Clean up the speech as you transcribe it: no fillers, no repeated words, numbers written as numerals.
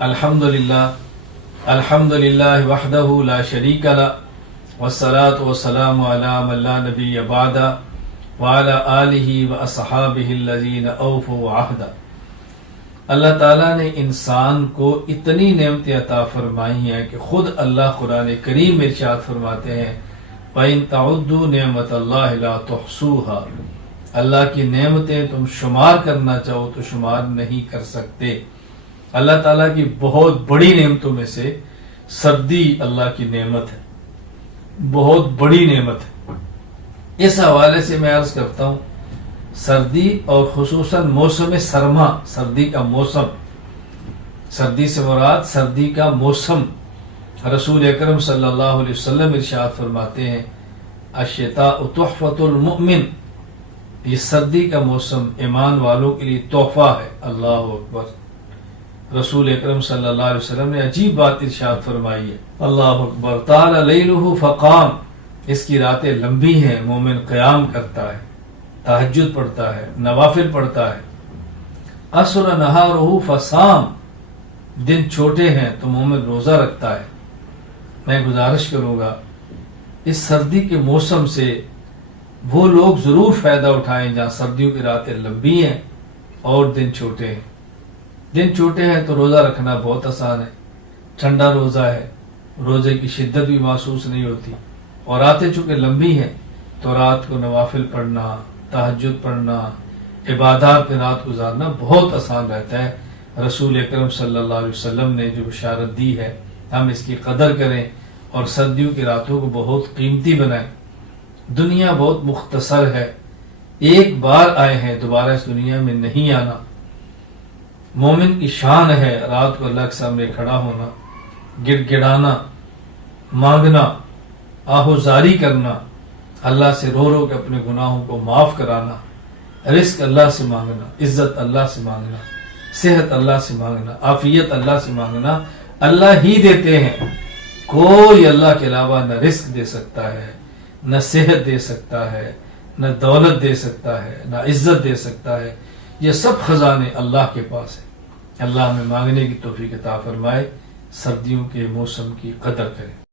الحمدللہ وحدہ لا شریک لہ والصلاة والسلام علی من لا نبی بعدہ وعلی آلہ واصحابہ الذین اوفوا عہدہ۔ اللہ تعالیٰ نے انسان کو اتنی نعمتیں عطا فرمائی ہیں کہ خود اللہ قرآن کریم میں ارشاد فرماتے ہیں وَإِن تَعُدُّوا نِعْمَتَ اللَّهِ لَا تُحْصُوهَا، اللہ کی نعمتیں تم شمار کرنا چاہو تو شمار نہیں کر سکتے۔ اللہ تعالیٰ کی بہت بڑی نعمتوں میں سے سردی اللہ کی نعمت ہے، بہت بڑی نعمت ہے۔ اس حوالے سے میں عرض کرتا ہوں سردی اور خصوصاً موسم سرما، سردی کا موسم، سردی سے مراد سردی کا موسم، رسول اکرم صلی اللہ علیہ وسلم ارشاد فرماتے ہیں الشتاء تحفۃ المؤمن، یہ سردی کا موسم ایمان والوں کے لیے تحفہ ہے۔ اللہ اکبر، رسول اکرم صلی اللہ علیہ وسلم نے عجیب بات ارشاد فرمائی ہے۔ اللہ اکبر، طال لیلہ فقام، اس کی راتیں لمبی ہیں، مومن قیام کرتا ہے، تہجد پڑھتا ہے، نوافل پڑھتا ہے۔ قصر نہارہ فصام، دن چھوٹے ہیں تو مومن روزہ رکھتا ہے۔ میں گزارش کروں گا اس سردی کے موسم سے وہ لوگ ضرور فائدہ اٹھائیں جہاں سردیوں کی راتیں لمبی ہیں اور دن چھوٹے ہیں۔ دن چھوٹے ہیں تو روزہ رکھنا بہت آسان ہے، ٹھنڈا روزہ ہے، روزے کی شدت بھی محسوس نہیں ہوتی، اور راتیں چونکہ لمبی ہیں تو رات کو نوافل پڑھنا، تہجد پڑھنا، عبادات میں رات گزارنا بہت آسان رہتا ہے۔ رسول اکرم صلی اللہ علیہ وسلم نے جو بشارت دی ہے ہم اس کی قدر کریں اور سردیوں کی راتوں کو بہت قیمتی بنائیں۔ دنیا بہت مختصر ہے، ایک بار آئے ہیں، دوبارہ اس دنیا میں نہیں آنا۔ مومن کی شان ہے رات کو اللہ کے سامنے کھڑا ہونا، گڑ گڑانا، مانگنا، آہوزاری کرنا، اللہ سے رو رو کے اپنے گناہوں کو معاف کرانا، رزق اللہ سے مانگنا، عزت اللہ سے مانگنا، صحت اللہ سے مانگنا، عافیت اللہ سے مانگنا۔ اللہ ہی دیتے ہیں، کوئی اللہ کے علاوہ نہ رزق دے سکتا ہے، نہ صحت دے سکتا ہے، نہ دولت دے سکتا ہے، نہ عزت دے سکتا ہے۔ یہ سب خزانے اللہ کے پاس ہیں۔ اللہ ہمیں مانگنے کی توفیق عطا فرمائے، سردیوں کے موسم کی قدر کریں۔